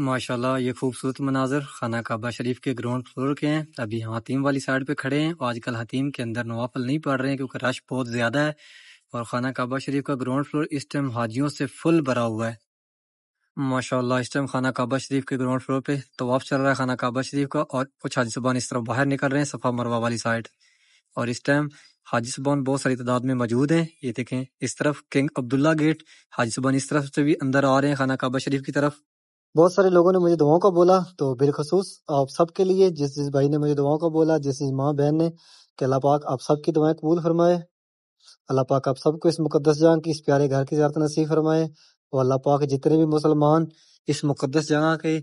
ماشاءاللہ یہ خوبصورت مناظر خانہ کعبہ شریف کے گراؤنڈ فلور کے ہیں۔ ابھی ہم حتیم والی سائڈ پہ کھڑے ہیں، اور آج کل حتیم کے اندر نوافل نہیں پڑھ رہے ہیں کیونکہ رش بہت زیادہ ہے، اور خانہ کعبہ شریف کا گراؤنڈ فلور اس ٹائم حاجیوں سے فل بھرا ہوا ہے۔ ماشاءاللہ اس ٹائم خانہ کعبہ شریف کے گراؤنڈ فلور پہ طواف چل رہا ہے خانہ کعبہ شریف کا، اور کچھ حاجی صاحبان اس طرف باہر نکل رہے ہیں صفا مروہ والی سائڈ، اور اس ٹائم حاجی صاحبان بہت ساری تعداد میں موجود ہیں۔ یہ دیکھیں اس طرف کنگ عبداللہ گیٹ، حاجی صاحبان اس طرف سے بھی اندر آ رہے ہیں خانہ کعبہ شریف کی طرف۔ بہت سارے لوگوں نے مجھے دعاؤں کا بولا، تو بالخصوص آپ سب کے لیے جس بھائی نے مجھے دعاؤں کا بولا، جس ماں بہن نے، کہ اللہ پاک آپ سب کی دعائیں قبول فرمائے، اللہ پاک آپ سب کو اس مقدس جگہ کی، اس پیارے گھر کی زیارت نصیب فرمائے، اور اللہ پاک جتنے بھی مسلمان اس مقدس جگہ کے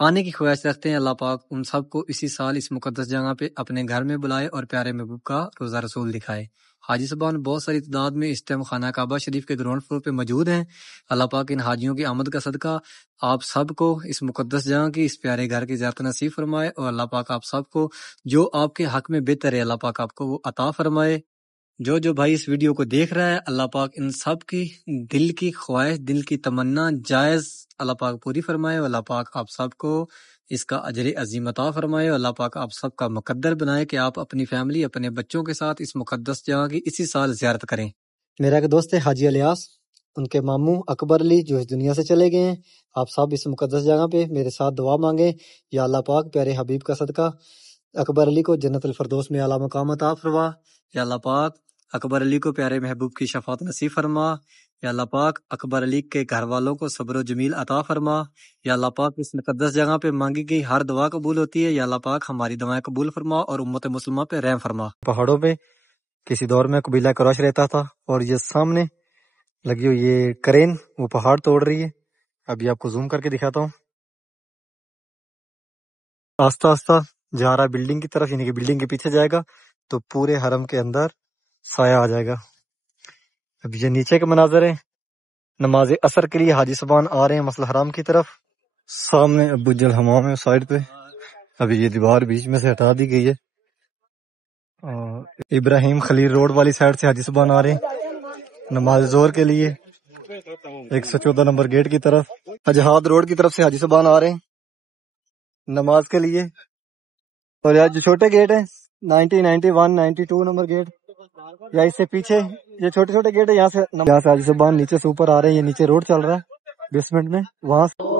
آنے کی خواہش رکھتے ہیں، اللہ پاک ان سب کو اسی سال اس مقدس جگہ پہ اپنے گھر میں بلائے اور پیارے محبوب کا روزہ رسول دکھائے۔ حاجی صاحبان بہت ساری تعداد میں اس ٹائم خانہ کعبہ شریف کے گراؤنڈ فلور پہ موجود ہیں۔ اللہ پاک ان حاجیوں کی آمد کا صدقہ آپ سب کو اس مقدس جگہ کی، اس پیارے گھر کی زیارت نصیب فرمائے، اور اللہ پاک آپ سب کو جو آپ کے حق میں بہتر ہے اللہ پاک آپ کو وہ عطا فرمائے۔ جو بھائی اس ویڈیو کو دیکھ رہا ہے، اللہ پاک ان سب کی دل کی خواہش، دل کی تمنا جائز اللہ پاک پوری فرمائے، اور اللہ پاک آپ سب کو اس کا اجر عظیم عطا فرمائے، اور اللہ پاک آپ سب کا مقدر بنائے کہ آپ اپنی فیملی، اپنے بچوں کے ساتھ اس مقدس جگہ کی اسی سال زیارت کریں۔ میرا ایک دوست ہے حاجی الیاس، ان کے ماموں اکبر علی جو اس دنیا سے چلے گئے ہیں، آپ سب اس مقدس جگہ پہ میرے ساتھ دعا مانگیں، یا اللہ پاک پیارے حبیب کا صدقہ اکبر علی کو جنت الفردوس میں اعلیٰ مقام عطا فرما، یا اللہ پاک اکبر علی کو پیارے محبوب کی شفاعت نصیب فرما، یا اللہ پاک اکبر علی کے گھر والوں کو صبر و جمیل عطا فرما، یا اللہ پاک اس مقدس جگہ پہ مانگی گئی ہر دعا قبول ہوتی ہے، یا اللہ پاک ہماری دعائیں قبول فرما اور امت مسلمہ پہ رحم فرما۔ پہاڑوں پہ کسی دور میں قبیلہ قریش رہتا تھا، اور یہ سامنے لگی ہوئی یہ کرین وہ پہاڑ توڑ رہی ہے۔ ابھی آپ کو زوم کر کے دکھاتا ہوں، آہستہ آہستہ جا رہا ہے بلڈنگ کی طرف، یعنی کہ بلڈنگ کے پیچھے جائے گا تو پورے حرم کے اندر سایہ آ جائے گا۔ اب یہ نیچے کے مناظر ہیں، نماز عصر کے لیے حاجی صاحبان آ رہے ہیں مسجد حرام کی طرف۔ سامنے ابو جل حمام ہے سائڈ پہ، ابھی یہ دیوار بیچ میں سے ہٹا دی گئی ہے، اور ابراہیم خلیل روڈ والی سائڈ سے حاجی صاحبان آ رہے ہیں نماز ظہر کے لیے 114 نمبر گیٹ کی طرف۔ اجہاد روڈ کی طرف سے حاجی صاحبان آ رہے ہیں نماز کے لیے، اور یہاں جو چھوٹے گیٹ ہیں 90 91 92 نمبر گیٹ، یا اس سے پیچھے یہ چھوٹے چھوٹے گیٹ ہے، یہاں سے حاجی صاحبان نیچے سے اوپر آ رہے ہیں، یہ نیچے روڈ چل رہا ہے بیسمنٹ میں، وہاں سے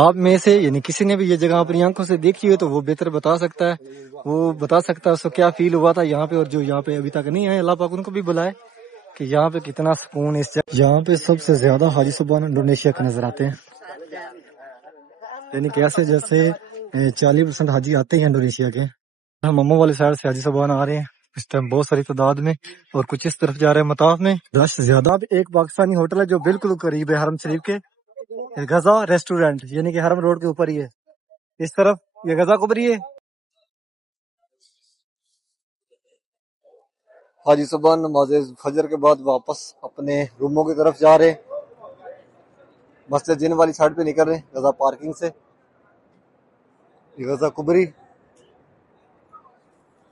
آپ میں سے یعنی کسی نے بھی یہ جگہ اپنی آنکھوں سے دیکھی ہے تو وہ بہتر بتا سکتا ہے، وہ بتا سکتا ہے اس کو کیا فیل ہوا تھا یہاں پہ، اور جو یہاں پہ ابھی تک نہیں آئے اللہ پاک ان کو بھی بلائے کہ یہاں پہ کتنا سکون ہے اس جگہ۔ یہاں پہ سب سے زیادہ حاجی صاحبان انڈونیشیا کے نظر آتے ہیں، یعنی کہ ایسے جیسے 40% حاجی آتے ہیں انڈونیشیا کے۔ ہم ممو والے سائڈ سے حاجی صاحبان آ رہے ہیں اس ٹائم بہت ساری تعداد میں، اور کچھ اس طرف جا رہے ہیں مطاف میں رش زیادہ۔ ایک پاکستانی ہوٹل ہے جو بالکل قریب ہے حرم شریف کے، غزہ ریسٹورینٹ، یعنی کہ حرم روڈ کے اوپر ہی ہے، اس طرف یہ غزہ قبری ہے۔ حاجی صاحبان نماز فجر کے بعد واپس اپنے روموں کی طرف جا رہے، مسجد جن والی سائڈ پہ نکل رہے ہیں غزہ پارکنگ سے، یہ غزہ قبری،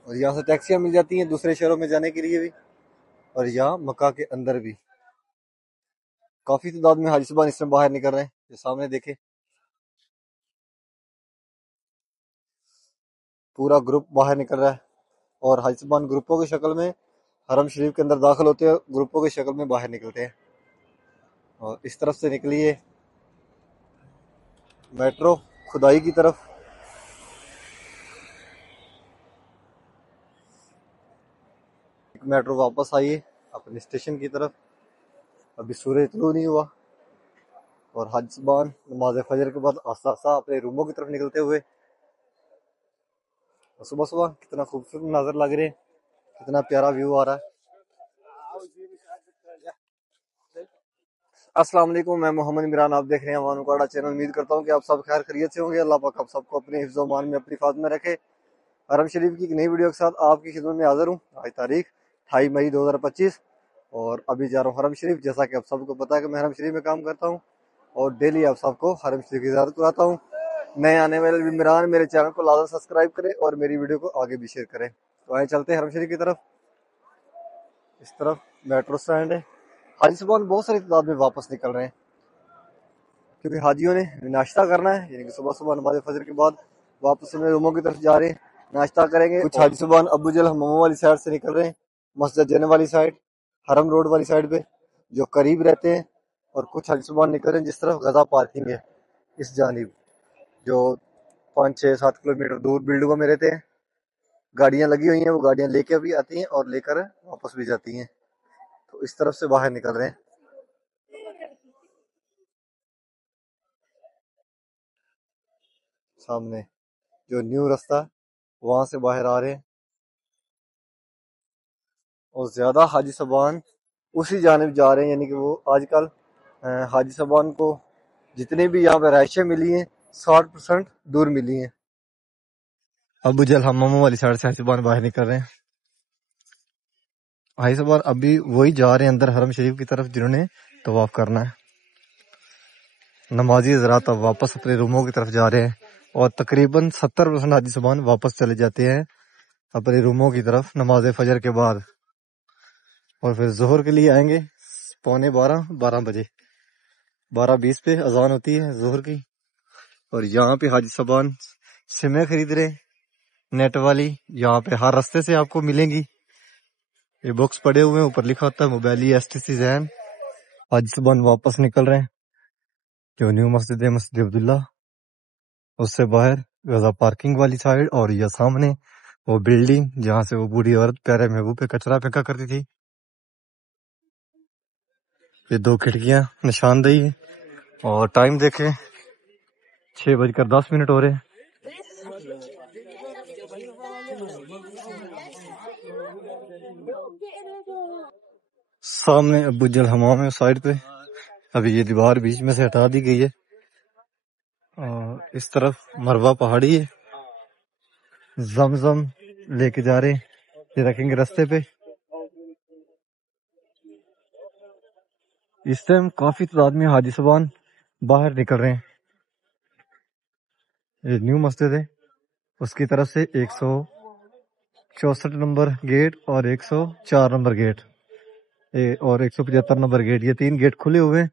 اور یہاں سے ٹیکسیاں مل جاتی ہیں دوسرے شہروں میں جانے کے لیے بھی، اور یہاں مکہ کے اندر بھی کافی تعداد میں حاجی صاحبان اس میں باہر نکل رہے ہیں، یہ سامنے دیکھیں پورا گروپ باہر نکل رہا ہے، اور حاجی صاحبان گروپوں کی شکل میں حرم شریف کے اندر داخل ہوتے ہیں، گروپوں کی شکل میں باہر نکلتے ہیں۔ اور اس طرف سے نکلی ہے میٹرو خدائی کی طرف، میٹرو واپس آئی ہے اپنے اسٹیشن کی طرف، ابھی سورج طلوع نہیں ہوا، اور حاجی صاحبان نماز فجر کے بعد آہستہ آہستہ اپنے روموں کی طرف نکلتے ہوئے، صبح صبح کتنا خوبصورت مناظر لگ رہے ہیں، کتنا پیارا ویو آ رہا ہے۔ السلام علیکم، میں محمد عمران، آپ دیکھ رہے ہیں وانو کاڑا چینل۔ امید کرتا ہوں کہ آپ سب خیر خیریت سے ہوں گے، اللہ پاک آپ سب کو اپنے حفظ و امان میں اپنی حفاظت میں رکھے۔ حرم شریف کی ایک نئی ویڈیو کے ساتھ آپ کی خدمت میں حاضر ہوں۔ آج تاریخ 28 مئی 2025، اور ابھی جا رہا ہوں حرم شریف۔ جیسا کہ آپ سب کو پتا ہے کہ میں حرم شریف میں کام کرتا ہوں، اور ڈیلی آپ سب کو حرم شریف کی زیارت کراتا ہوں۔ نئے آنے والے ممبران میرے چینل کو لازم سبسکرائب کریں اور میری ویڈیو کو آگے بھی شیئر کریں۔ تو آئے چلتے ہیں حرم شریف کی طرف۔ اس طرف میٹرو سٹینڈ ہے۔ حاجی صاحبان بہت ساری تعداد میں واپس نکل رہے ہیں کیونکہ حاجیوں نے ناشتہ کرنا ہے، یعنی کہ صبح صبح نماز فجر کے بعد واپس اپنے روموں کی طرف جا رہے ہیں، ناشتہ کریں گے۔ کچھ حاجی صاحبان ابو جہل حماموں والی سائڈ سے نکل رہے ہیں، مسجد جن والی سائڈ، حرم روڈ والی سائڈ پہ جو قریب رہتے ہیں، اور کچھ حاجی صاحبان نکل رہے ہیں جس طرف غزہ پارکنگ ہے اس جانب، جو 5-6-7 کلومیٹر دور بلڈنگوں میں رہتے ہیں۔ گاڑیاں لگی ہوئی ہیں، وہ گاڑیاں لے کے بھی آتی ہیں اور لے کر واپس بھی جاتی ہیں۔ تو اس طرف سے باہر نکل رہے ہیں۔ سامنے جو نیو رستہ وہاں سے باہر آ رہے ہیں، اور زیادہ حاجی صاحبان اسی جانب جا رہے ہیں، یعنی کہ وہ آج کل حاجی صاحبان کو جتنے بھی یہاں پہ رہائشیں ملی ہیں 60% دور ملی ہیں۔ ابو جل حماموں والی سائڈ سے حاجی صاحبان باہر نکل رہے ہیں۔ حاجی صاحبان ابھی وہی جا رہے ہیں اندر حرم شریف کی طرف جنہوں نے طواف کرنا ہے۔ نمازی حضرات اب واپس اپنے روموں کی طرف جا رہے ہیں، اور تقریباً 70% حاجی صاحبان واپس چلے جاتے ہیں اپنے روموں کی طرف نماز فجر کے بعد، اور پھر ظہر کے لیے آئیں گے 11:15 بجے، 12:20 پہ اذان ہوتی ہے ظہر کی۔ اور یہاں پہ حاجی صاحبان سمیں خرید رہے ہیں نیٹ والی، یہاں پہ ہر رستے سے آپ کو ملیں گی۔ یہ بکس پڑے ہوئے ہیں، اوپر لکھا ہوتا ہے موبائلی STC زین۔ حاجی صاحبان واپس نکل رہے ہیں، جو نیو مسجد ہے مسجد عبداللہ، اس سے باہر غزہ پارکنگ والی سائڈ، اور یہ سامنے وہ بلڈنگ جہاں سے وہ بوڑھی عورت پیارے محبوب پہ کچرا پھینکا کرتی تھی۔ یہ 2 کھڑکیاں نشاندہی ہے، اور ٹائم دیکھیں 6:10 ہو رہے ہیں۔ سامنے ابو جل حمام ہے سائڈ پہ، ابھی یہ دیوار بیچ میں سے ہٹا دی گئی ہے، اور اس طرف مروہ پہاڑی ہے، زمزم لے کے جا رہے ہیں، یہ رکھیں گے رستے پہ۔ اس ٹائم کافی تعداد میں حاجی صاحبان باہر نکل رہے ہیں۔ یہ نیو مسجد ہے، اس کی طرف سے 164 نمبر گیٹ اور 104 نمبر گیٹ اور 175 نمبر گیٹ، یہ 3 گیٹ کھلے ہوئے ہیں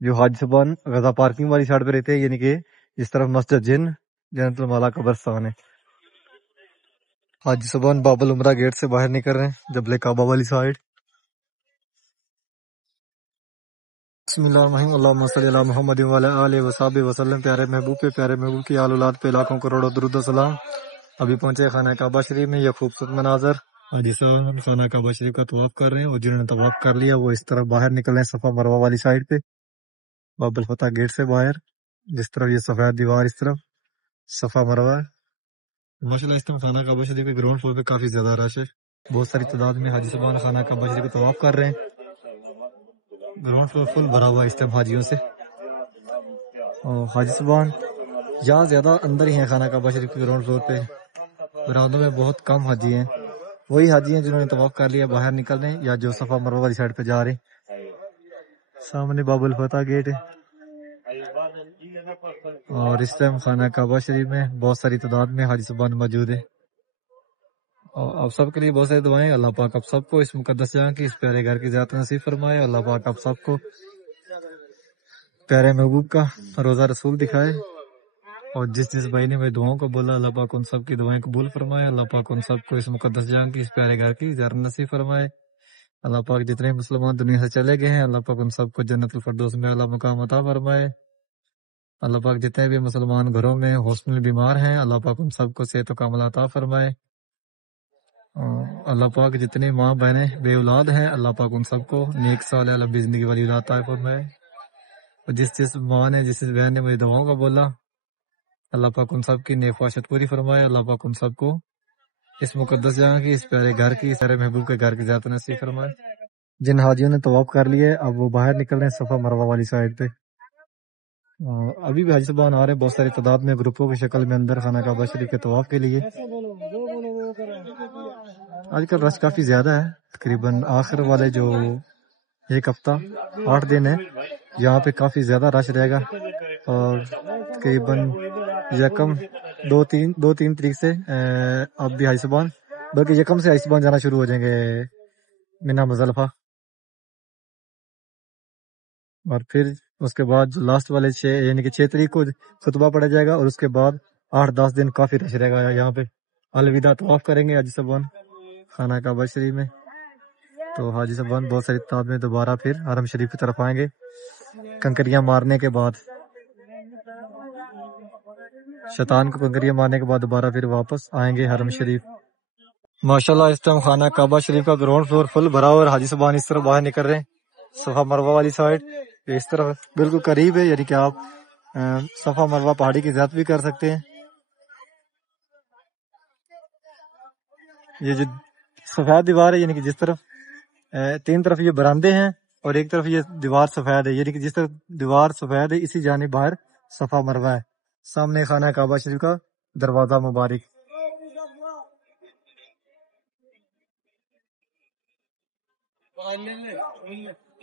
جو حاجی صاحبان غزہ پارکنگ والی سائڈ پہ رہتے ہیں، یعنی کہ اس طرف مسجد جنت المالا قبرستان ہے۔ حاجی صاحبان باب العمرہ گیٹ سے باہر نکل رہے ہیں، جبل کعبہ والی سائڈ۔ بسم اللہ الرحمن الرحیم، اللہم صلی علی محمد وعلی آلہ وصحبہ وسلم۔ پیارے محبوب کی آل اولاد پہ لاکھوں کروڑوں درود و سلام۔ ابھی پہنچے خانہ کعبہ شریف میں، یہ خوبصورت مناظر۔ حاجی صاحب خانہ کعبہ شریف کا طواف کر رہے ہیں، اور جنہوں نے طواف کر لیا وہ اس طرف باہر نکل رہے ہیں صفا مروہ والی سائڈ پہ، باب الفتح گیٹ سے باہر، جس طرف یہ سفید دیوار اس طرف صفا مروہ ہے۔ ماشاءاللہ اس ٹائم خانہ کعبہ شریف کے گراؤنڈ فلور پہ کافی زیادہ رش ہے، بہت ساری تعداد میں حاجی صاحبان خانہ کعبہ شریف کا طواف کر رہے ہیں۔ گراؤنڈ فلور فل بھرا ہوا ہے اس ٹائم حاجیوں سے، اور حاجی صاحبان یہاں زیادہ اندر ہی ہیں خانہ کعبہ شریف کے گراؤنڈ فلور پہ، برآمدوں میں بہت کم حاجی ہیں، وہی حاجی ہیں جنہوں نے طواف کر لیا باہر نکل رہے ہیں، یا جو صفا مروہ والی سائڈ پہ جا رہے ہیں۔ سامنے باب الفتح گیٹ ہے، اور اس ٹائم خانہ کعبہ شریف میں بہت ساری تعداد میں حاجی صاحبان موجود ہے، اور آپ سب کے لیے بہت ساری دعائیں۔ اللہ پاک آپ سب کو اس مقدس جگہ کی، اس پیارے گھر کی زیارت نصیب فرمائے۔ اللہ پاک آپ سب کو پیارے محبوب کا روزہ رسول دکھائے، اور جس بھائی نے میری دعاؤں کو بولا، اللہ پاک ان سب کی دعائیں قبول فرمائے۔ اللہ پاک ان سب کو اس مقدس جگہ کی، اس پیارے گھر کی زیارت نصیب فرمائے۔ اللہ پاک جتنے مسلمان دنیا سے چلے گئے ہیں، اللہ پاک ان سب کو جنت الفردوس میں اعلیٰ مقام عطا فرمائے۔ اللہ پاک جتنے بھی مسلمان گھروں میں ہاسپٹل بیمار ہیں، اللہ پاک ان سب کو صحت و کاملہ عطا فرمائے۔ اللہ پاک جتنے ماں بہنیں بے اولاد ہیں، اللہ پاک ان سب کو نیک صالح لمبی زندگی والی اولاد عطا فرمائے۔ اور جس ماں نے جس بہن نے میری دعاؤں کا بولا، اللہ پاک ان سب کی نیک خواہشات پوری فرمائے۔ اللہ پاک ان سب کو اس مقدس جگہ کی، اس پیارے گھر کی، اس پیارے محبوب کے گھر کی زیارت نصیب فرمائے۔ جن حاجیوں نے طواف کر لیے اب وہ باہر نکل رہے ہیں صفا مروہ والی سائڈ پہ، ابھی بھی حاجی صاحبان آ رہے ہیں بہت ساری تعداد میں گروپوں کی شکل میں اندر خانہ کعبہ شریف کے طواف کے لیے۔ آج کل رش کافی زیادہ ہے، تقریباً آخر والے جو 1 ہفتہ 8 دن ہے، یہاں پہ کافی زیادہ رش رہے گا، اور تقریباً یکم 2-3 تاریخ سے اب بھی حاجی صاحبان، بلکہ یکم سے حاجی صاحبان جانا شروع ہو جائیں گے مینا مزدلفہ، اور پھر اس کے بعد جو لاسٹ والے 6 یعنی کہ 6 تاریخ کو خطبہ پڑھا جائے گا، اور اس کے بعد 8-10 دن کافی رش رہے گا یہاں پہ۔ الوداع طواف کریں گے حاجی صاحبان خانہ کعبہ شریف میں، تو حاجی صاحبان بہت ساری تعداد میں دوبارہ پھر حرم شریف کی طرف آئیں گے کنکریاں مارنے کے بعد، شیطان کو کنکریاں مارنے کے بعد دوبارہ پھر واپس آئیں گے حرم شریف۔ ماشاءاللہ اس ٹائم خانہ کعبہ شریف کا گراؤنڈ فلور فل بھرا ہوا، اور حاجی صاحبان اس طرف باہر نکل رہے ہیں صفا مروہ والی سائڈ، اس طرف بالکل قریب ہے، یعنی کہ آپ صفا مروہ پہاڑی کی زیارت بھی کر سکتے ہیں۔ یہ جو سفید دیوار ہے، یعنی کہ جس طرف 3 طرف یہ براندے ہیں اور ایک طرف یہ دیوار سفید ہے، یعنی کہ جس طرف دیوار سفید ہے اسی جانب باہر صفا مروہ ہے، سامنے خانہ کعبہ شریف کا دروازہ مبارک۔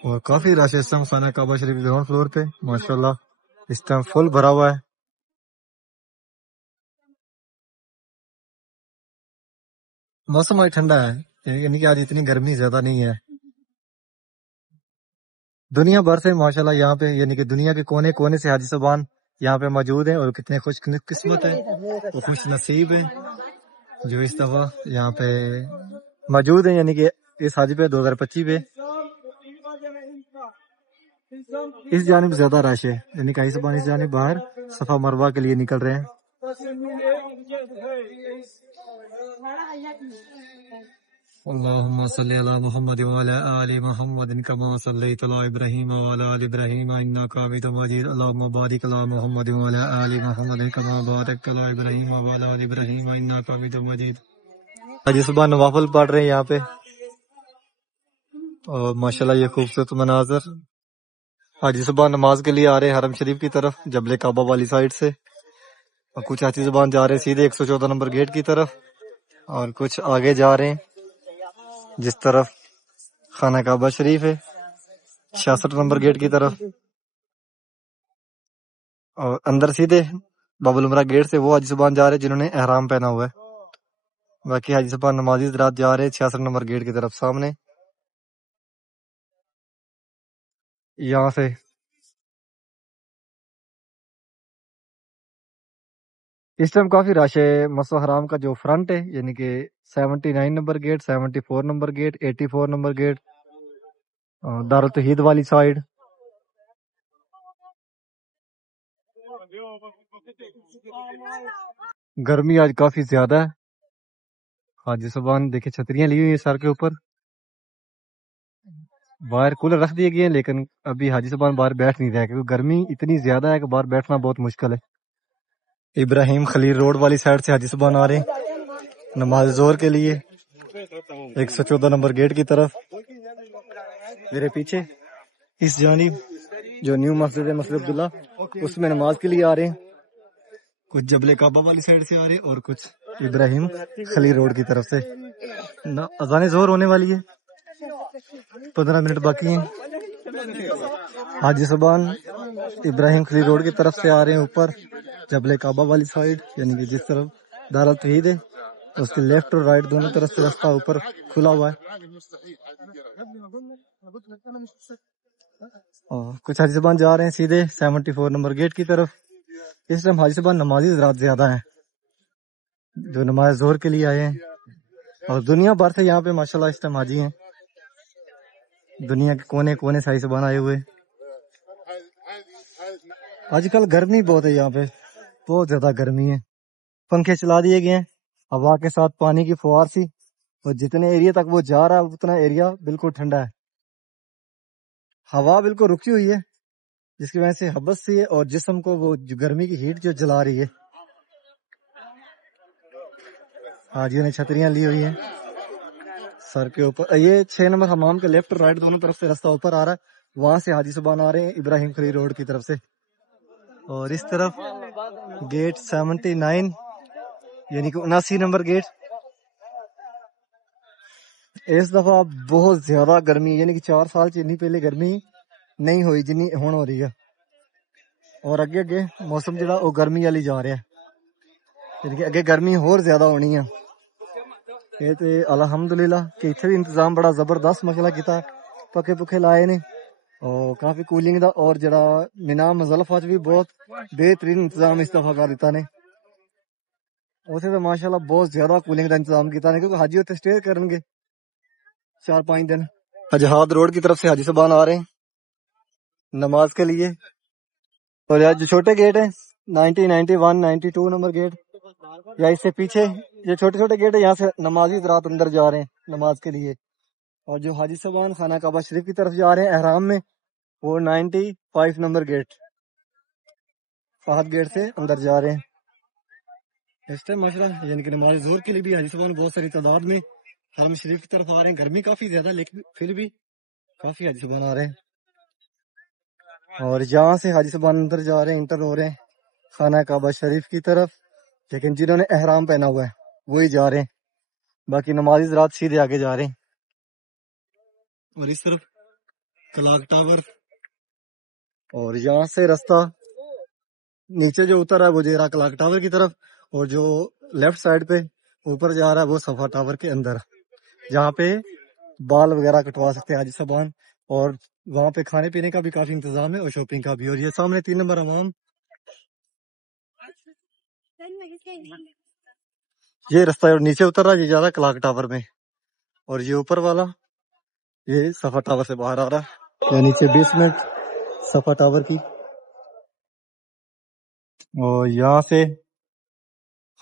اور کافی رش ہے اس ٹائم خانہ کعبہ شریف گراؤنڈ فلور پہ، ماشاءاللہ اس ٹائم فل بھرا ہوا ہے۔ موسم آج ٹھنڈا ہے، یعنی کہ آج اتنی گرمی زیادہ نہیں ہے۔ دنیا بھر سے ماشاءاللہ یہاں پہ، یعنی کہ دنیا کے کونے کونے سے حاجی صاحبان یہاں پہ موجود ہیں، اور کتنے خوش قسمت ہیں اور خوش نصیب ہیں جو اس دفعہ یہاں پہ موجود ہیں، یعنی کہ اس حج پہ 2025 پہ اس جانب زیادہ رش ہے، یعنی کہ حاجی صاحبان اس جانب باہر صفا مروہ کے لیے نکل رہے ہیں۔ اللہم صلی علی محمد وعلی آل محمد کما صلیت علی ابراہیم وعلی آل ابراہیم انک حمید مجید، اللہم بارک علی محمد وعلی آل محمد کما بارکت علی ابراہیم وعلی آل ابراہیم انک حمید مجید۔ حاجی صاحبان نوافل پڑھ رہے ہیں یہاں پہ، اور ماشاءاللہ یہ خوبصورت مناظر۔ حاجی صاحبان نماز کے لیے آ رہے ہیں حرم شریف کی طرف جبل کعبہ والی سائڈ سے، اور کچھ حاجی صاحبان جا رہے ہیں سیدھے 114 نمبر گیٹ کی طرف، اور کچھ آگے جا رہے ہیں جس طرف خانہ کعبہ شریف ہے 66 نمبر گیٹ کی طرف، اور اندر سیدھے باب العمرہ گیٹ سے وہ حاجی صاحبان جا رہے ہیں جنہوں نے احرام پہنا ہوا ہے۔ باقی حاجی صاحبان نمازی حضرات جا رہے ہیں 66 نمبر گیٹ کی طرف سامنے۔ یہاں سے اس ٹائم کافی رش ہے مسجد حرام کا جو فرنٹ ہے، یعنی کہ 79 number gate, 74 number gate, 84 number gate, Darul Tauheed والی سائڈ۔ گرمی آج کافی زیادہ ہے، حاجی صاحبان دیکھیں چھتریاں لی ہوئی ہیں سر کے اوپر، باہر کولر رکھ دیے گئے ہیں، لیکن ابھی حاجی صاحبان باہر بیٹھ نہیں رہے کیونکہ گرمی اتنی زیادہ ہے کہ باہر بیٹھنا بہت مشکل ہے۔ ابراہیم خلیل روڈ والی سائڈ سے حاجی صاحبان آ رہے ہیں نماز ظہر کے لیے 114 نمبر گیٹ کی طرف۔ میرے پیچھے اس جانب جو نیو مسجد ہے مسجد عبداللہ، اس میں نماز کے لیے آ رہے ہیں، کچھ جبل کعبہ والی سائڈ سے آ رہے ہیں اور کچھ ابراہیم خلیل روڈ کی طرف سے۔ اذان ظہر ہونے والی ہے، 15 منٹ باقی ہیں۔ حاجی صاحبان ابراہیم خلیل روڈ کی طرف سے آ رہے ہیں اوپر جبل کعبہ والی سائڈ، یعنی کہ جس طرف دارالتوحید ہے اس کے لیفٹ اور رائٹ دونوں طرف سے راستہ اوپر کھلا ہوا ہے۔ اور کچھ حاجی صاحبان جا رہے ہیں سیدھے 74 نمبر گیٹ کی طرف۔ اس ٹائم حاجی صاحبان نمازی حضرات زیادہ ہیں جو نماز ظہر کے لیے آئے ہیں، اور دنیا بھر سے یہاں پہ ماشاءاللہ اس ٹائم حاجی ہیں، دنیا کے کونے کونے سے حاجی صاحبان آئے ہوئے۔ آج کل گرمی بہت ہے یہاں پہ، بہت زیادہ گرمی ہے، پنکھے چلا دیے گئے ہیں ہوا کے ساتھ پانی کی فوار سی، اور جتنے ایریا تک وہ جا رہا ہے اتنا ایریا بالکل ٹھنڈا ہے، ہوا بالکل رکی ہوئی ہے جس کی وجہ سے حبس سی ہے اور جسم کو وہ گرمی کی ہیٹ جو جلا رہی ہے۔ حاجیوں نے چھتریاں لی ہوئی ہیں سر کے اوپر۔ یہ 6 نمبر حمام کے لیفٹ اور رائٹ دونوں طرف سے راستہ اوپر آ رہا ہے، وہاں سے حاجی صاحبان آ رہے ہیں ابراہیم خلیل روڈ کی طرف سے، اور اس طرف گیٹ 79 یعنی کہ 79 نمبر گیٹ۔ اس دفعہ بہت زیادہ گرمی، یعنی کہ 4 سال سے اتنی پہلے گرمی نہیں ہوئی جنی ہون ہو رہی ہے، اور اگے اگے موسم جڑا وہ گرمی والی جا رہا ہے، یعنی کہ اگے گرمی ہور زیادہ ہونی ہے۔ یہ تے الحمدللہ کہ اتنے بھی انتظام بڑا زبردست مشغلہ کیتا، پکے پکے لائے نے اور کافی کولنگ دا، اور جڑا مینا مزدلفہ بھی بہت بہترین انتظام اس دفعہ کر دیتا نے۔ اتنے تو ماشاءاللہ بہت زیادہ کولنگ کا انتظام کیتا نے، کیونکہ حاجی اتنے سٹے کرن گے 4-5 دن۔ حجہاد روڈ کی طرف سے حاجی صاحبان آ رہے ہیں نماز کے لیے، اور یہاں جو چھوٹے گیٹ ہیں 90 91 92 نمبر گیٹ، یا اس سے پیچھے یہ چھوٹے چھوٹے گیٹ ہے، یہاں سے نمازی حضرات اندر جا رہے ہیں نماز کے لیے۔ اور جو حاجی صاحبان خانہ کعبہ شریف کی طرف جا رہے ہیں احرام میں، وہ 95 نمبر گیٹ فہد گیٹ سے اندر جا رہے ہیں اس ٹائم ماشاءاللہ، یعنی کہ نماز ظہر کے لیے بھی حاجی صاحبان بہت ساری تعداد میں حرم شریف کی طرف آ رہے ہیں۔ گرمی کافی زیادہ لیکن پھر بھی کافی حاجی صاحبان آ رہے ہیں، اور یہاں سے حاجی صاحبان اندر جا رہے ہیں، انٹر ہو رہے ہیں خانہ کعبہ شریف کی طرف، لیکن جنہوں نے احرام پہنا ہوا ہے وہی جا رہے ہیں، باقی نمازی حضرات سیدھے آگے جا رہے ہیں۔ اور اس طرف کلاک ٹاور، اور یہاں سے رستہ نیچے جو اتر رہا ہے وہ جا رہا کلاک ٹاور کی طرف، اور جو لیفٹ سائڈ پہ اوپر جا رہا ہے وہ صفا ٹاور کے اندر، جہاں پہ بال وغیرہ کٹوا سکتے ہیں حاجی صاحبان، اور وہاں پہ کھانے پینے کا بھی کافی انتظام ہے اور شاپنگ کا بھی۔ اور یہ سامنے 3 نمبر امام، یہ رستہ اور نیچے اتر رہا ہے، یہ جا رہا ہے کلاک ٹاور میں، اور یہ اوپر والا یہ صفا ٹاور سے باہر آ رہا ہے، یہ نیچے بیسمنٹ صفا ٹاور کی۔ اور یہاں سے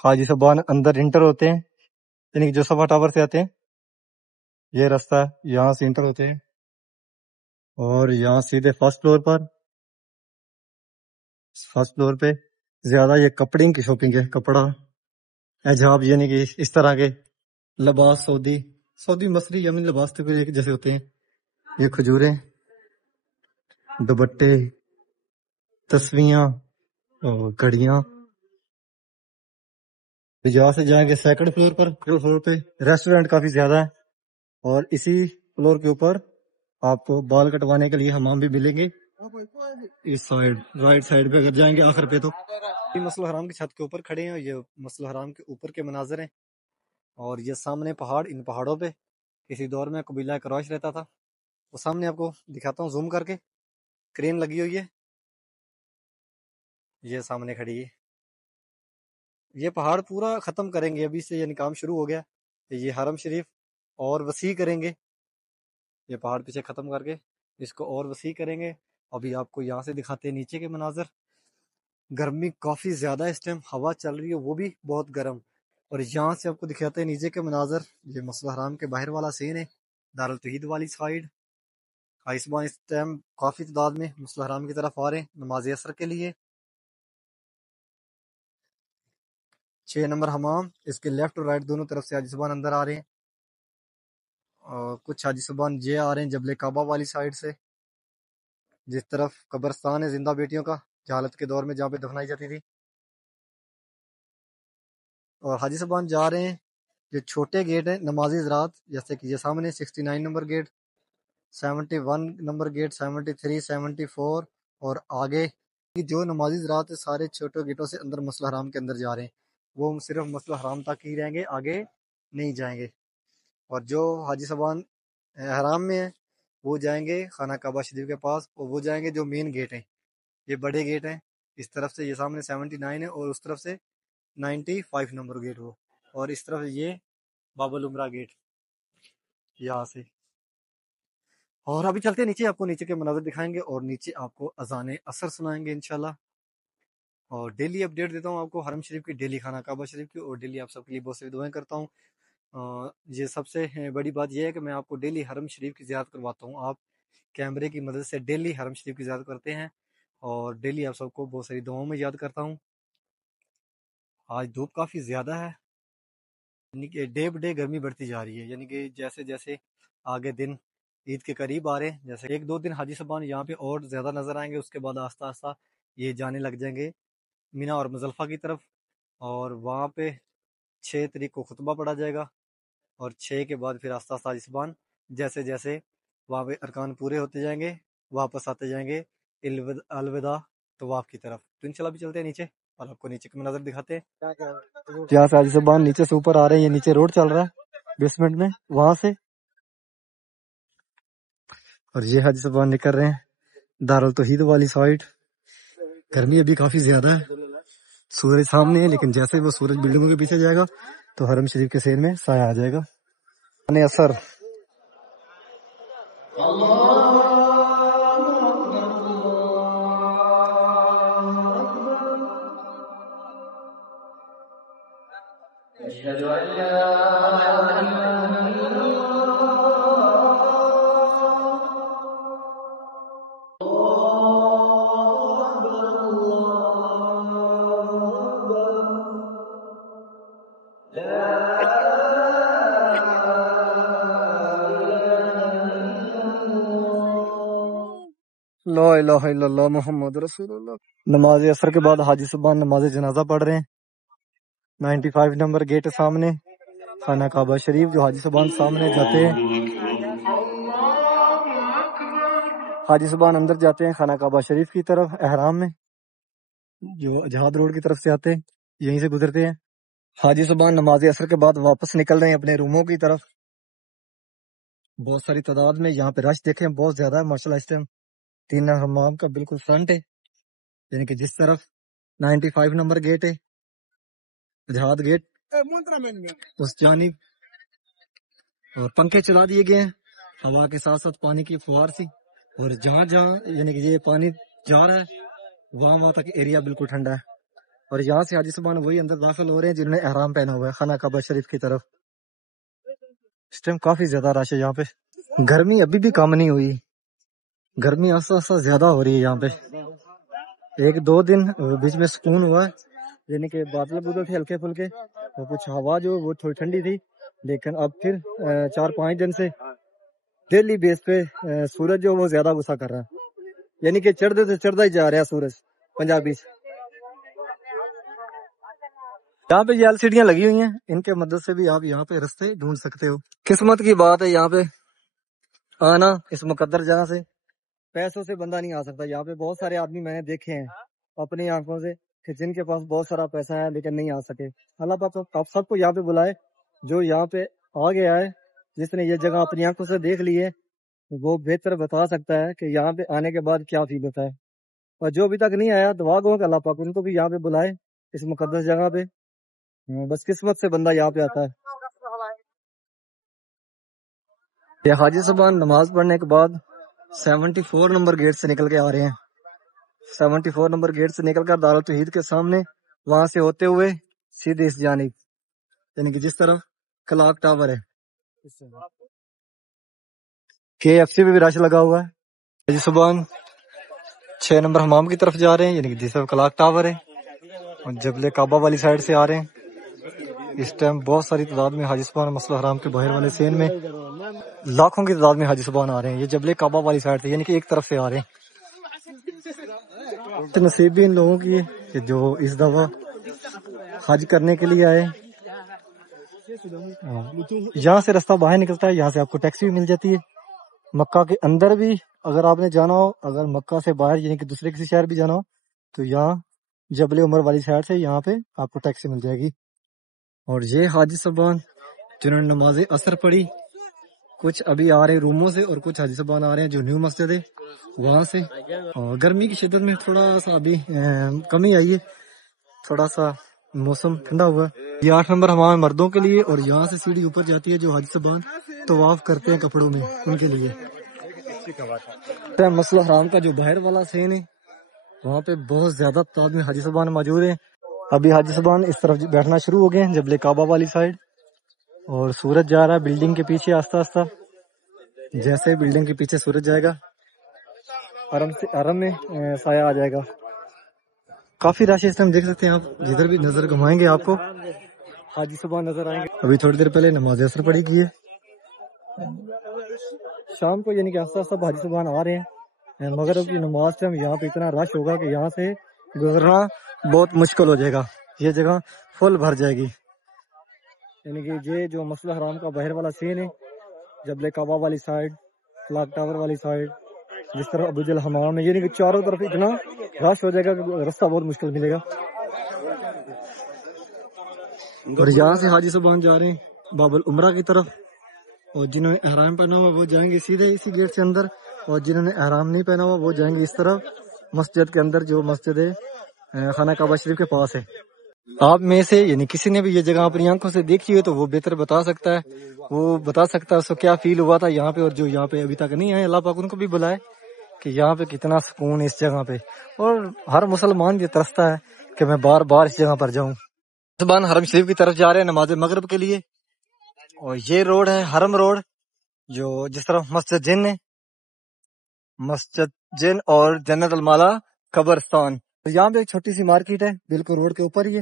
حاجی صاحبان اندر انٹر ہوتے ہیں، یعنی کہ جو صفا ٹاور سے آتے ہیں یہ راستہ ہے، یہاں سے انٹر ہوتے ہیں، اور یہاں سیدھے فرسٹ فلور پہ زیادہ یہ کپڑے کی شاپنگ ہے، کپڑا احجاب، یعنی کہ اس طرح کے لباس، سعودی مصری یمنی لباس تو جیسے ہوتے ہیں، یہ کھجوریں، دوپٹے، تسبیحاں اور گھڑیاں۔ یہاں سے جائیں گے سیکنڈ فلور پہ ریسٹورینٹ کافی زیادہ ہے، اور اسی فلور کے اوپر آپ کو بال کٹوانے کے لیے حمام بھی ملیں گے۔ اس سائڈ رائٹ سائڈ پہ اگر جائیں گے آخر پہ تو یہ مسجد الحرام کی چھت کے اوپر کھڑے ہیں، یہ مسجد الحرام کے اوپر کے مناظر ہیں، اور یہ سامنے پہاڑ، ان پہاڑوں پہ کسی دور میں قبیلہ قریش رہتا تھا، وہ سامنے آپ کو دکھاتا ہوں زوم کر کے، کرین لگی ہوئی ہے، یہ سامنے کھڑی ہے، یہ پہاڑ پورا ختم کریں گے ابھی سے، یعنی کام شروع ہو گیا، یہ حرم شریف اور وسیع کریں گے، یہ پہاڑ پیچھے ختم کر کے اس کو اور وسیع کریں گے۔ ابھی آپ کو یہاں سے دکھاتے ہیں نیچے کے مناظر، گرمی کافی زیادہ اس ٹائم، ہوا چل رہی ہے وہ بھی بہت گرم، اور یہاں سے آپ کو دکھاتے ہیں نیچے کے مناظر، یہ مسجد الحرام کے باہر والا سین ہے، دارالتوحید والی سائڈ۔ آئسبان اس ٹائم کافی تعداد میں مسجد الحرام کی طرف آ رہے ہیں نماز عصر کے لیے۔ 6 نمبر حمام، اس کے لیفٹ اور رائٹ دونوں طرف سے حاجی صاحبان اندر آ رہے ہیں، اور کچھ حاجی صاحبان یہ آ رہے ہیں جبل کعبہ والی سائڈ سے، جس طرف قبرستان ہے زندہ بیٹیوں کا، جہالت کے دور میں جہاں پہ دفنائی جاتی تھی، اور حاجی صاحبان جا رہے ہیں جو چھوٹے گیٹ ہیں نمازی حضرات، جیسے کہ یہ سامنے 69 نمبر گیٹ، 71 نمبر گیٹ، 73 74، اور آگے جو نمازی حضرات سارے چھوٹے گیٹوں سے اندر مسجد الحرام کے اندر جا رہے ہیں، وہ صرف مسجد الحرام تک ہی رہیں گے، آگے نہیں جائیں گے، اور جو حاجی صاحبان احرام میں ہیں وہ جائیں گے خانہ کعبہ شریف کے پاس، اور وہ جائیں گے جو مین گیٹ ہیں، یہ بڑے گیٹ ہیں، اس طرف سے یہ سامنے 79 ہے، اور اس طرف سے 95 نمبر گیٹ وہ، اور اس طرف یہ باب العمرہ گیٹ یہاں سے۔ اور ابھی چلتے ہیں نیچے، آپ کو نیچے کے مناظر دکھائیں گے، اور نیچے آپ کو اذان عصر سنائیں گے انشاءاللہ، اور ڈیلی اپڈیٹ دیتا ہوں آپ کو حرم شریف کی، ڈیلی خانہ کعبہ شریف کی، اور ڈیلی آپ سب کے لیے بہت سی دعائیں کرتا ہوں۔ یہ سب سے بڑی بات یہ ہے کہ میں آپ کو ڈیلی حرم شریف کی زیارت کرواتا ہوں، آپ کیمرے کی مدد سے ڈیلی حرم شریف کی زیارت کرتے ہیں، اور ڈیلی آپ سب کو بہت ساری دعاؤں میں یاد کرتا ہوں۔ آج دھوپ کافی زیادہ ہے، یعنی کہ ڈے بہ ڈے گرمی بڑھتی جا رہی ہے، یعنی کہ جیسے جیسے آگے دن عید کے قریب آ رہے ہیں، جیسے 1-2 دن حاجی صاحبان یہاں پہ اور زیادہ نظر آئیں گے، اس کے بعد آہستہ آہستہ یہ جانے لگ جائیں گے مینا اور مزدلفہ کی طرف، اور وہاں پہ 6 تاریخ کو خطبہ پڑھا جائے گا، اور 6 کے بعد پھر آہستہ آہستہ حاجی صاحبان جیسے جیسے وہاں پہ ارکان پورے ہوتے جائیں گے واپس آتے جائیں گے، الوداع طواف کی طرف. تو انشاءاللہ بھی چلتے ہیں نیچے اور آپ کو نیچے کا مناظر دکھاتے ہیں. یہاں سے حاجی صاحبان نیچے سے اوپر آ رہے ہیں. یہ نیچے روڈ چل رہا ہے بیسمنٹ میں وہاں سے, اور یہ حاجی صاحبان نکل رہے ہیں دارالتوحید والی سائڈ. گرمی ابھی کافی زیادہ ہے, سورج سامنے ہے, لیکن جیسے وہ سورج بلڈنگوں کے پیچھے جائے گا تو حرم شریف کے سین میں سایہ آ جائے گا. اثر لا الہ الا اللہ محمد رسول اللہ. نماز عصر کے بعد حاجی صاحبان نماز جنازہ پڑھ رہے ہیں. 95 نمبر گیٹ سامنے خانہ کعبہ شریف, جو حاجی صاحبان سامنے جاتے ہیں. حاجی صاحبان اندر جاتے ہیں خانہ کعبہ شریف کی طرف احرام میں, جو جہاد روڈ کی طرف سے آتے ہیں یہیں سے گزرتے ہیں. حاجی صاحبان نماز عصر کے بعد واپس نکل رہے ہیں اپنے روموں کی طرف. بہت ساری تعداد میں یہاں پہ رش دیکھیں بہت زیادہ ہے ماشاءاللہ. اس ٹائم 3 حمام کا بالکل فرنٹ ہے, یعنی کہ جس طرف 95 نمبر گیٹ ہے جہاد گیٹ اس جانب, اور پنکھے چلا دیے گئے ہیں ہوا کے ساتھ ساتھ پانی کی فوار سی, اور جہاں جہاں یعنی کہ یہ پانی جا رہا ہے وہاں تک ایریا بالکل ٹھنڈا ہے. اور یہاں سے حاجی صاحبان وہی اندر داخل ہو رہے ہیں جنہوں نے احرام پہنا ہوا ہے خانہ کعبہ شریف کی طرف. اس ٹائم کافی زیادہ رش ہے یہاں پہ. گرمی ابھی بھی کم نہیں ہوئی, گرمی آہستہ آہستہ زیادہ ہو رہی ہے یہاں پہ. 1-2 دن بیچ میں سکون ہوا ہے, یعنی کہ بادل بودل تھے ہلکے پھلکے, اور کچھ ہوا جو وہ تھوڑی ٹھنڈی تھی. لیکن اب پھر 4-5 دن سے ڈیلی بیس پہ سورج جو وہ زیادہ غصہ کر رہا ہے, یعنی کہ چڑھتے سے چڑھتا ہی جا رہا ہے سورج پنجابی سے. یہاں پہ یہ LCDیاں لگی ہوئی ہیں, ان کے مدد سے بھی آپ یہاں پہ رستے ڈھونڈ سکتے ہو. قسمت کی بات ہے یہاں پہ آنا اس مقدر جگہ سے. پیسوں سے بندہ نہیں آ سکتا. یہاں پہ بہت سارے آدمی میں نے دیکھے ہیں اپنی آنکھوں سے کہ جن کے پاس بہت سارا پیسہ ہے لیکن نہیں آ سکے. اللہ پاک آپ سب کو یہاں پہ بلائے, جو یہاں پہ آ گیا ہے, جس نے یہ جگہ اپنی آنکھوں سے دیکھ لی ہے, وہ بہتر بتا سکتا ہے کہ یہاں پہ آنے کے بعد کیا فیل ہوتا ہے. اور جو ابھی تک نہیں آیا دعا گو کہ اللہ پاک ان کو بھی یہاں پہ بلائے اس مقدس جگہ پہ. بس قسمت سے بندہ یہاں پہ آتا ہے. یہ حاجی صاحبان نماز پڑھنے کے بعد 74 نمبر گیٹ سے نکل کے آ رہے ہیں. 74 نمبر گیٹ سے نکل کر دارالتوحید کے سامنے وہاں سے ہوتے ہوئے سیدھے اس جانب, یعنی کہ جس طرف کلاک ٹاور ہے. KFC پہ بھی رش لگا ہوا ہے. حاجی صاحبان 6 نمبر حمام کی طرف جا رہے ہیں, یعنی کہ جس طرف کلاک ٹاور ہے, اور جبل کعبہ والی سائڈ سے آ رہے ہیں. اس ٹائم بہت ساری تعداد میں حاجی صاحبان مسجد حرام کے باہر والے سین میں لاکھوں کی تعداد میں حاجی صاحبان آ رہے ہیں. یہ جبل کعبہ والی سائڈ سے, یعنی کہ ایک طرف سے آ رہے ہیں. نصیب بھی ان لوگوں کی ہے کہ جو اس دفعہ حج کرنے کے لیے آئے. یہاں سے رستہ باہر نکلتا ہے, یہاں سے آپ کو ٹیکسی بھی مل جاتی ہے. مکہ کے اندر بھی اگر آپ نے جانا ہو, اگر مکہ سے باہر یعنی کہ دوسرے کسی شہر بھی جانا ہو, تو یہاں جبل عمر والی سائڈ سے یہاں پہ آپ کو ٹیکسی مل جائے گی. اور یہ حاجی صاحبان جنہوں نے نماز عصر پڑھی, کچھ ابھی آ رہے ہیں روموں سے, اور کچھ حاجی صاحبان آ رہے ہیں جو نیو مسجد ہے وہاں سے. اور گرمی کی شدت میں تھوڑا سا ابھی کمی آئی ہے, تھوڑا سا موسم ٹھنڈا ہوا. یہ 8 نمبر ہمارے مردوں کے لیے, اور یہاں سے سیڑھی اوپر جاتی ہے جو حاجی صاحبان طواف کرتے ہیں کپڑوں میں, ان کے لیے. مسجد حرام کا جو باہر والا سین ہے وہاں پہ بہت زیادہ تعداد میں حاجی صاحبان موجود ہیں. ابھی حاجی صاحبان اس طرف بیٹھنا شروع ہو گئے ہیں جبل کعبہ والی سائڈ, اور سورج جا رہا ہے بلڈنگ کے پیچھے آہستہ آہستہ. جیسے بلڈنگ کے پیچھے سورج جائے گا حرم میں سایہ آ جائے گا. کافی رش اس ٹائم دیکھ سکتے ہیں آپ, جدھر بھی نظر گھمائیں گے آپ کو حاجی صاحبان نظر آئیں گے. ابھی تھوڑی دیر پہلے نماز عصر پڑھی کی ہے. شام کو یعنی کہ آہستہ آہستہ حاجی صاحبان آ رہے ہیں. مغرب کی نماز ٹائم یہاں پہ اتنا رش ہوگا کہ یہاں سے گزرنا بہت مشکل ہو جائے گا, یہ جگہ فل بھر جائے گی. یعنی کہ یہ جو مسجد حرام کا باہر والا سین ہے, جبل کعبہ والی سائڈ, کلاک ٹاور والی سائڈ, جس طرح ابو جل حمام ہے، یعنی کہ چاروں طرف اتنا رش ہو جائے گا کہ راستہ بہت مشکل ملے گا. اور یہاں سے حاجی صاحبان جا رہے ہیں باب العمرہ کی طرف، اور جنہوں نے احرام پہنا ہوا وہ جائیں گے سیدھے اسی گیٹ سے اندر، اور جنہوں نے احرام نہیں پہنا ہوا وہ جائیں گے اس طرف مسجد کے اندر، جو مسجد ہے خانہ کعبہ شریف کے پاس ہے. آپ میں سے یعنی کسی نے بھی یہ جگہ اپنی آنکھوں سے دیکھی ہو تو وہ بہتر بتا سکتا ہے، وہ بتا سکتا ہے اس کو کیا فیل ہوا تھا یہاں پہ، اور جو یہاں پہ ابھی تک نہیں آئے اللہ پاک ان کو بھی بلائے کہ یہاں پہ کتنا سکون ہے اس جگہ پہ. اور ہر مسلمان یہ ترستا ہے کہ میں بار بار اس جگہ پر جاؤں. زبان حرم شریف کی طرف جا رہے ہیں نماز مغرب کے لیے، اور یہ روڈ ہے حرم روڈ، جو جس طرح مسجد جن ہے، مسجد جن اور جنت المالا قبرستان. یہاں پہ ایک چھوٹی سی مارکیٹ ہے بالکل روڈ کے اوپر ہی ہے،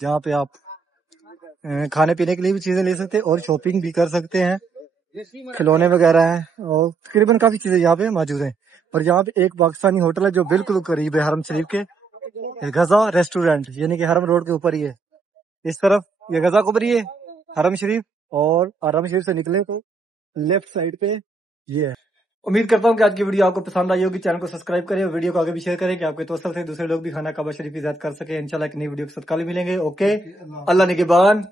جہاں پہ آپ کھانے پینے کے لیے بھی چیزیں لے سکتے ہیں اور شاپنگ بھی کر سکتے ہیں، کھلونے وغیرہ ہیں اور تقریباً کافی چیزیں یہاں پہ موجود ہیں. اور یہاں پہ ایک پاکستانی ہوٹل ہے جو بالکل قریب ہے حرم شریف کے، غزہ ریسٹورینٹ، یعنی کہ حرم روڈ کے اوپر ہی ہے. اس طرف یہ غزہ قبری ہے حرم شریف، اور حرم شریف سے نکلے تو لیفٹ سائڈ پہ یہ ہے. امید کرتا ہوں کہ آج کی ویڈیو آپ کو پسند آئی ہوگی. چینل کو سبسکرائب کریں اور ویڈیو کو آگے بھی شیئر کریں کہ آپ کے دوستوں سے دوسرے لوگ بھی خانہ کعبہ شریف کی زیارت کر سکیں. انشاءاللہ ایک نئی ویڈیو کے ساتھ کل ملیں گے. اوکے، اللہ نگہبان.